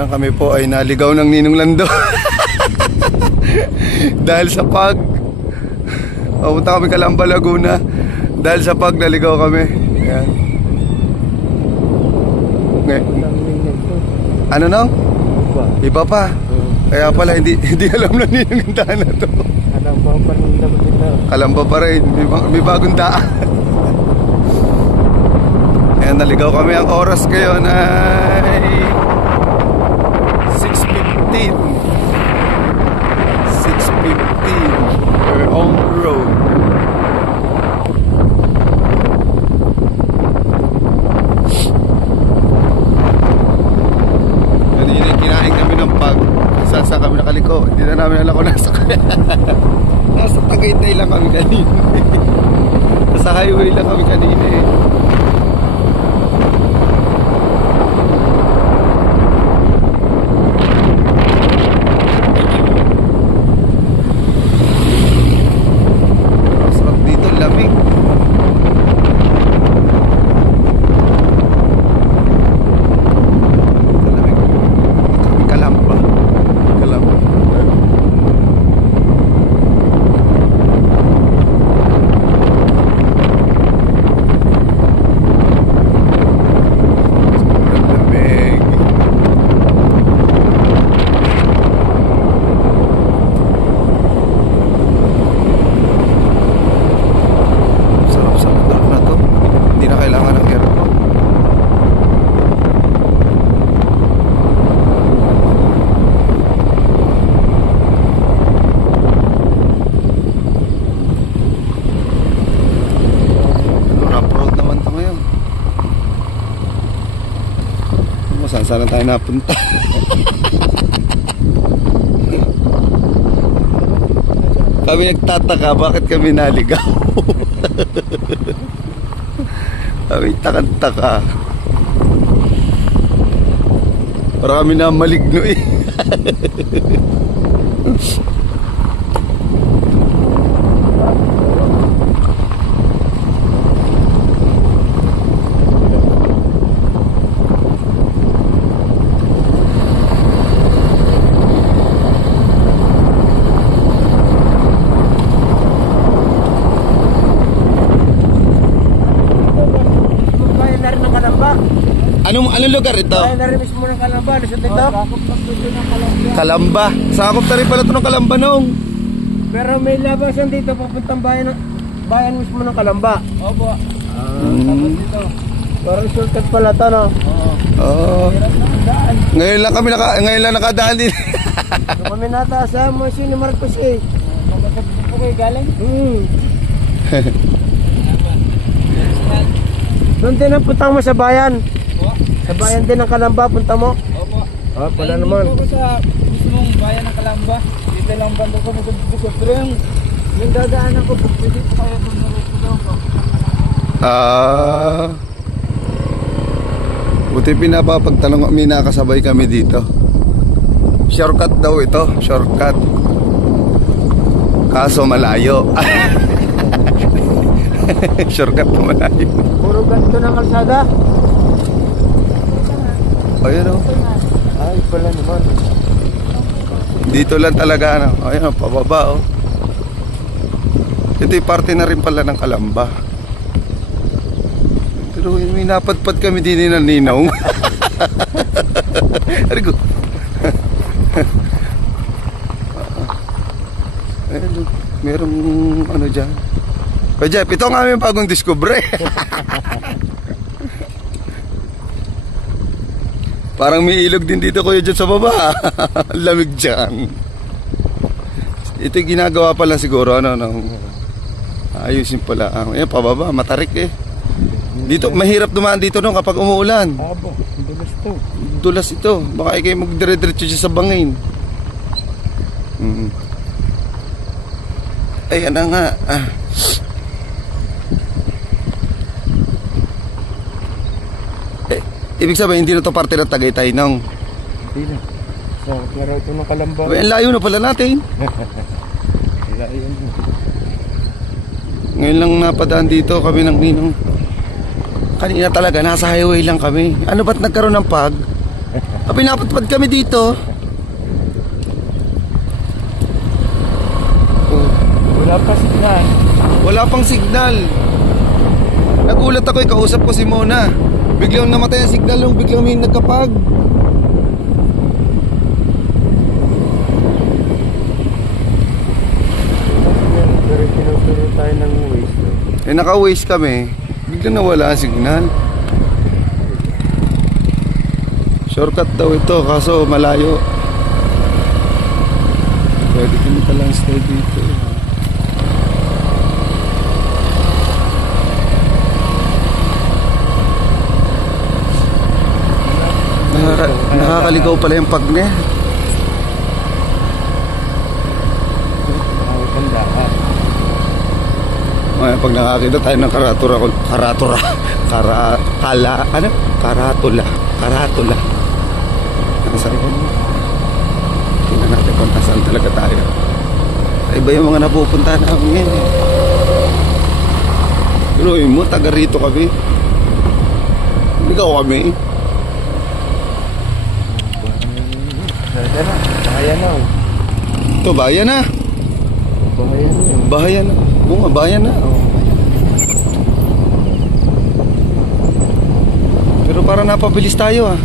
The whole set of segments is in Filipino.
Ayan, kami po ay naligaw ng Ninong Lando. Dahil sa pag pumunta kami Calamba, Laguna. Dahil sa pag naligaw kami. Ayan. Ano nang? Iba pa. Kaya pala hindi alam na Ninong yung daan na to. Calamba pa rin. May bagong daan. Ayan, naligaw kami. Ang oras ngayon ay 6:15. 6:15. We're on the road. Kanina kinain kami ng pag. Saan kami nakaliko. Hindi na namin alam kung nasa Tagaytay lang kami kanina. Nasa highway lang kami kanina eh. Saan tayo napunta? Kami nagtataka bakit kami naligaw. Kami takang-taka. Para kami na maligno eh. Anong lugar ito? Bayan na rin mismo ng Calamba. Lusot ito? Calamba. Sakop na rin pala ito ng Calamba nung. Pero may labasan dito papuntang bayan mismo ng Calamba. Opo. Tapos dito. Parang shortcut pala ito, no? Oo. Ngayon lang nakadaan din. So kami nataas sa Monsignor ni Marcos eh. Magkakabit po kayo galing? Doon din ang puntang mo sa bayan. Sa bayan din ng Calamba, punta mo? Opo. Pala naman. Dito ko sa mismong bayan ng Calamba. Dito lang banda ko sa Bukod. Pero yung dadaanan ko, pwede ko kaya kung nareto ko. Buti pinapapagtanong kami, nakasabay kami dito. Shortcut daw ito, shortcut. Kaso malayo. Shortcut na malayo. Puro ganito ng kalsada. Ayun o. Ay, pala naman. Dito lang talaga ano. Ayun o, pababa o. Ito yung parte na rin pala ng Calamba. Pero may napadpad kami din ng Ninong. Arigo. Ayun, merong ano dyan. O Jeff, ito ang aming bagong discovery. Parang may ilog din dito kuya dyan sa baba. Lamig dyan. Ito yung ginagawa pala siguro ano, ayusin pala. Ayan, pababa, matarik eh. Dito, mahirap dumaan dito no kapag umuulan. Abo, dulas to. Dulas ito. Baka kayo magdire-diretso siya sa bangin. Ayan na nga. Ibig sabihin, hindi na ito parte ng Tagaytay nang. Hindi na. So, klaro ito ng Calamba. Ang layo na pala natin. Layo na. Ngayon lang napadaan dito kami ng Ninong. Kanina talaga, nasa highway lang kami. Ano ba't nagkaroon ng pag? Pinapatpad kami dito. Wala pa signal. Wala pang signal. Nagulat ako, kausap ko si Mona. Biglang namatay ang signal nung biglang may nagkapag. Pero tinuturo tayo ng waste. Naka-waste kami. Biglang nawala ang signal. Shortcut daw ito, kaso malayo. Pwede kami palang stay dito. Nakakaligaw pala yung pagne. Pag nakakita tayo ng karatula. Saan ko? Tingnan natin kung saan talaga tayo. Iba yung mga napupunta namin. Pero mo, taga rito kami. Ikaw kami. Bahayan na. Ito, bayan na. Bahayan na. Bunga, bayan na. Pero para napabilis tayo ah.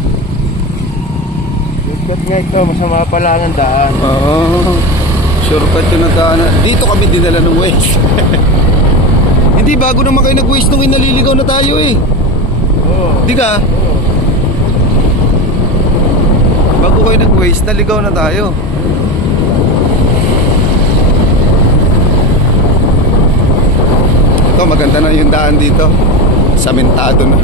Shortcut nga ito, masama pala ang daan. Oo. Shortcut yung nagdaanan. Dito kami dinala ng Waze. Hindi, bago naman kayo nag-Waze nung inaliligaw na tayo eh. Oo. Di ka? Bago kayo nag-Waze, naligaw na tayo. Ito, maganda na yung daan dito. Samentado na.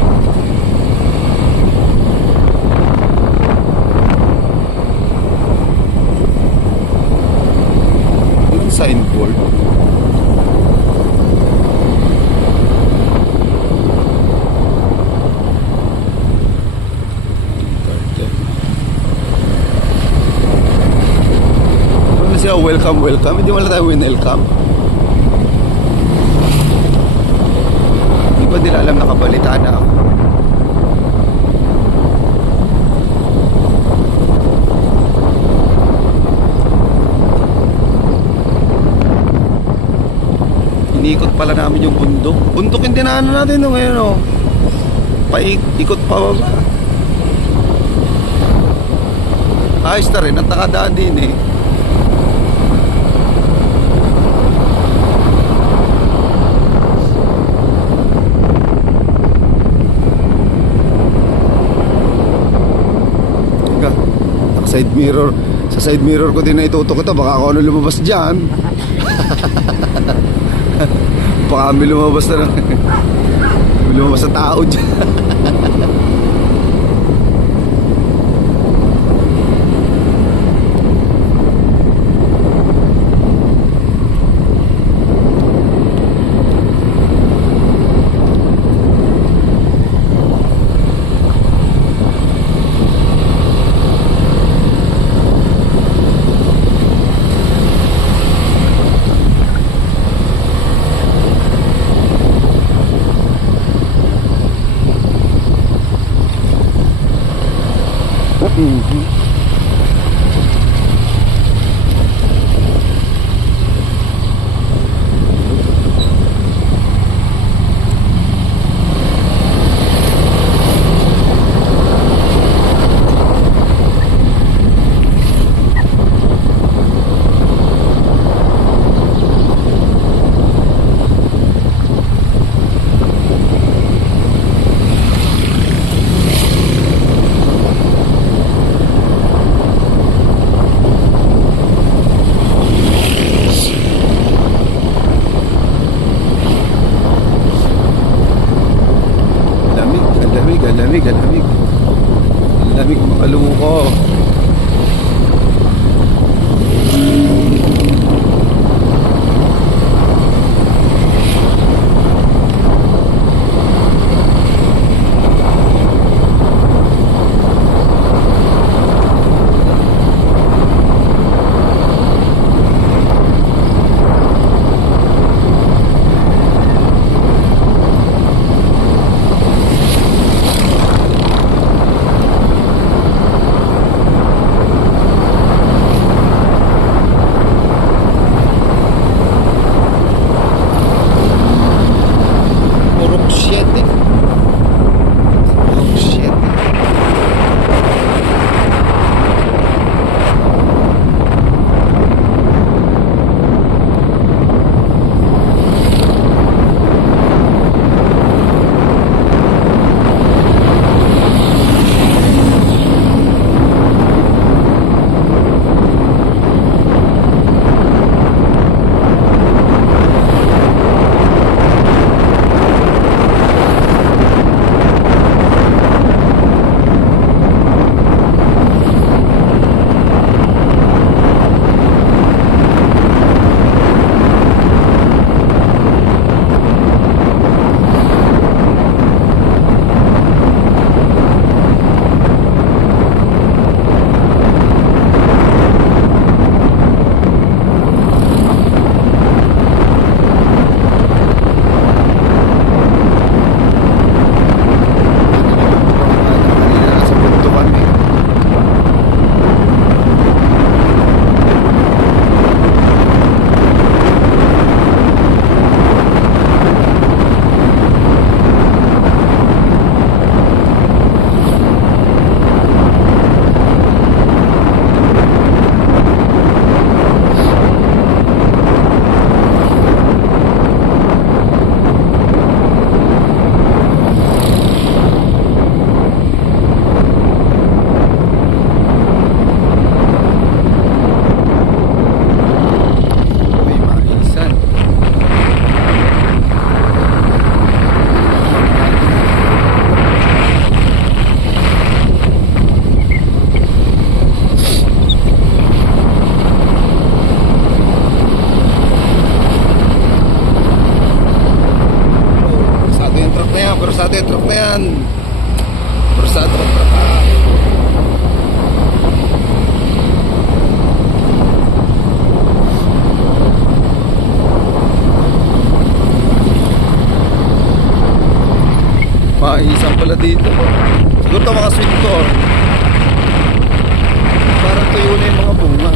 Signboard. Ano siya, welcome. Hindi wala tayo welcome. Hindi ba nila alam nakabalita na ako? Inikot pala namin yung bundok. Bundok yung dinaanan natin no, ngayon o. Paikot pa baba. Ayos na rin at nakadaan din eh. Teka, sa side mirror ko din na itutok ito. Baka ako ano lumabas dyan. Baka may lumabas na may lumabas na tao dyan. na yan. Prasado ka pa. Maiisang pala dito. Siguro ito mga sweet corn. Parang tuyo na yung mga bunga.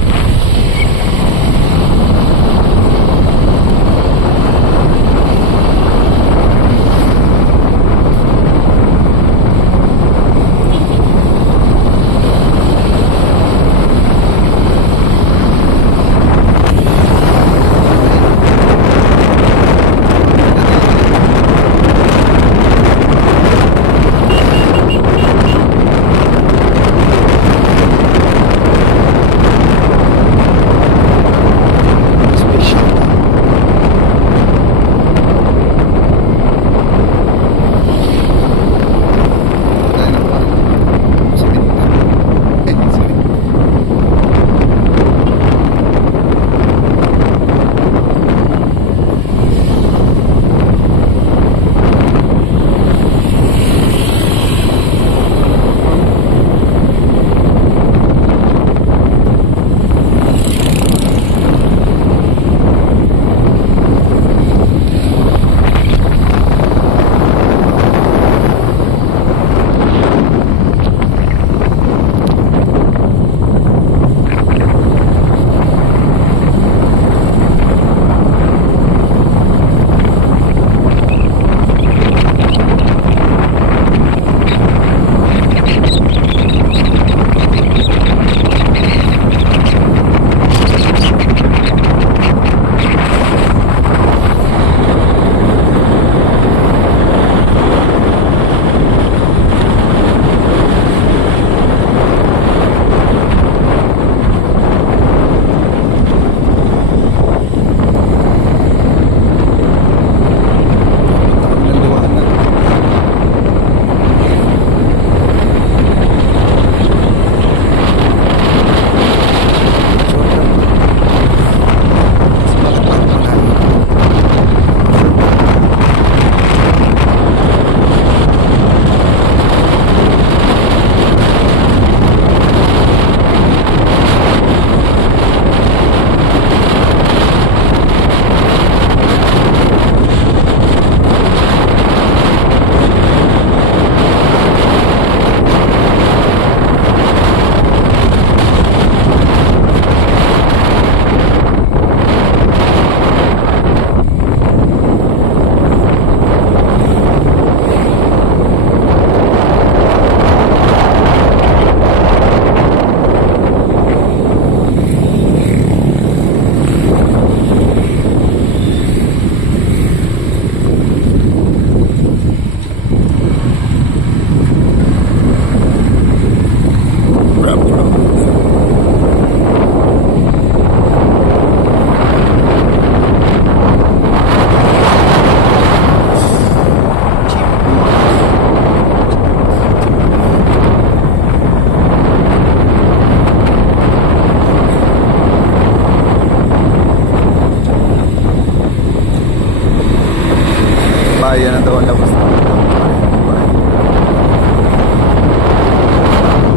Bayan na daw ang labas na.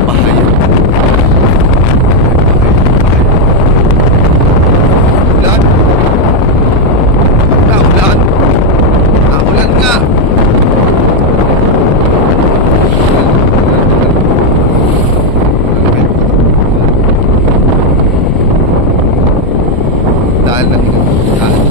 Bahay. Ulan. Naulan. Naulan nga. Dahil lang. Dahil lang.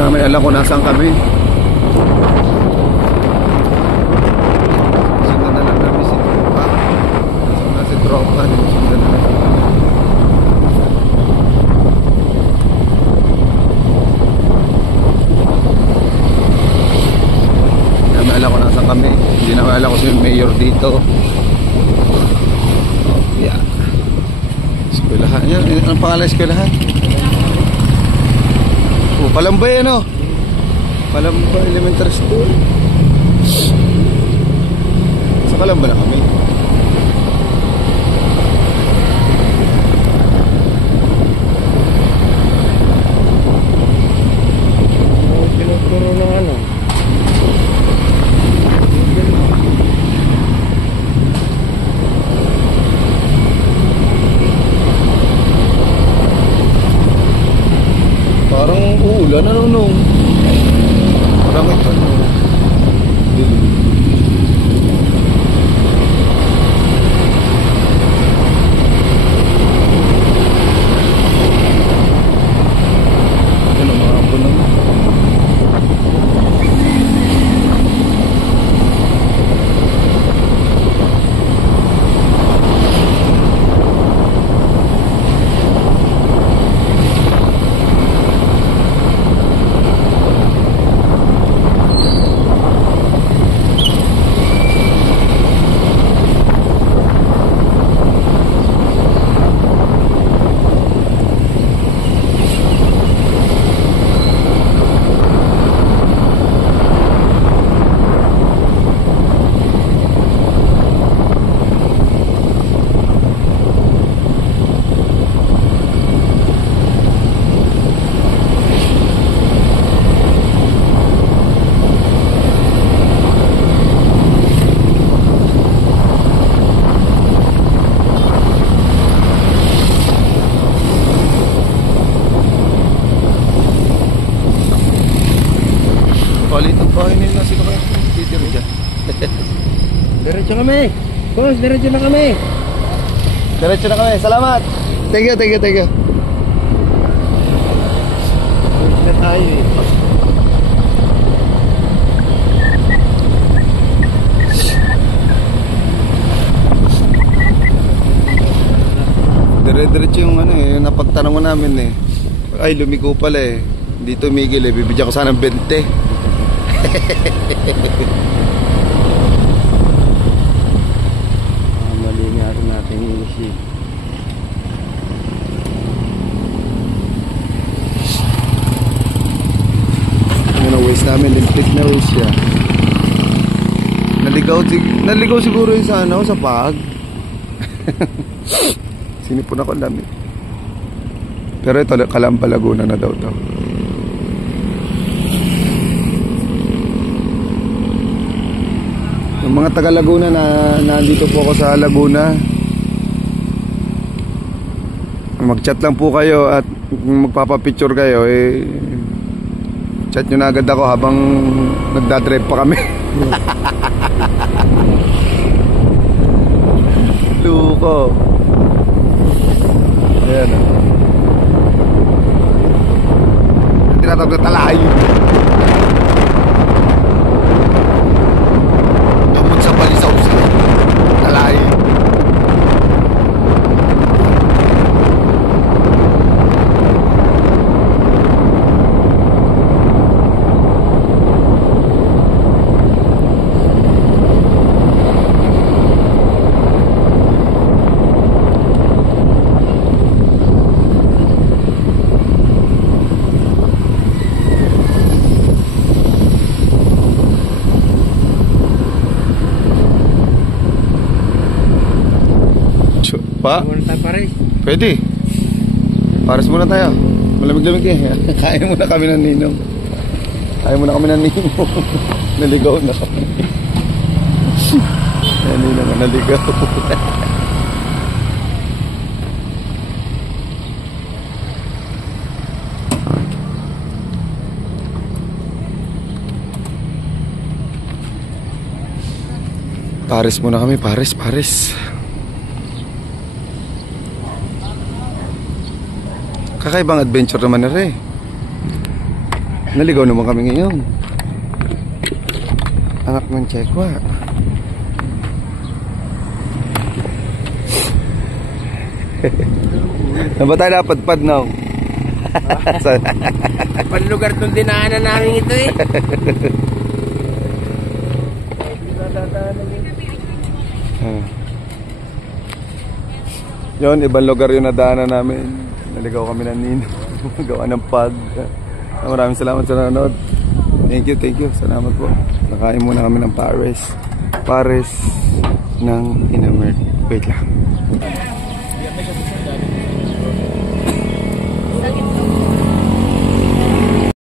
namin alam kung nasaan kami. Sundan na lang namin si Tropa. Sundan si Tropa. Sundan na lang. Namin alam kung nasaan kami. Hindi namin alam kung si Mayor dito. Yeah. Eskwelahan. Yan, ang pangalan eskwelahan? Oh, Palambay ano? Palambay Elementary School. Sa Kalamba na kami. Tinuturo ng ano. Parang uulan ano nung. Parang ito. Ano mga ako lang. Palit ang bahay nila sila kaya titira dyan. Diretso kami. Boss, diretso na kami. Diretso na kami. Salamat. Thank you, thank you, thank you. Diretso na tayo eh. Dire-diretso yung ano eh, yung napagtanong namin eh. Ay, lumiko pala eh. Hindi tumigil eh. Bibigyan ko sana ng 20. Mali nga rin natin yung isip. Ano waste namin, limpit na waste siya. Naligaw siguro yun sa ano, sa pag. Sinipon ako dami. Pero ito, Kalamba Laguna na daw to. Yung mga taga Laguna na nandito po ako sa Laguna, mag-chat lang po kayo at kung magpapapicture kayo eh, chat nyo na agad ako habang nagdadrive pa kami. Luko. Ayan o. Tinatawag na Talay. Tumod sa Balisaw sila. Talay. Pa? Muna tayo pare. Pwede. Pares muna tayo. Malamig-lamig eh. Kain muna kami ng ninong. Kain muna kami ng ninong. Naligaw na kami. Yan ninong na naligaw. Pares muna kami. Pares. Kakaibang adventure naman na rin. Naligaw naman kami ngayon. Anak ng Chekwa. Saan ba tayo napadpad na? Panlugar tong dinaanan namin ito eh. Yon, ibang lugar yung nadaanan namin. Naligaw kami ng Nino. Gawa ng pag. Maraming salamat sa nanonood. Thank you. Salamat po. Nakain muna kami ng Pares ng Inamer. Wait lang.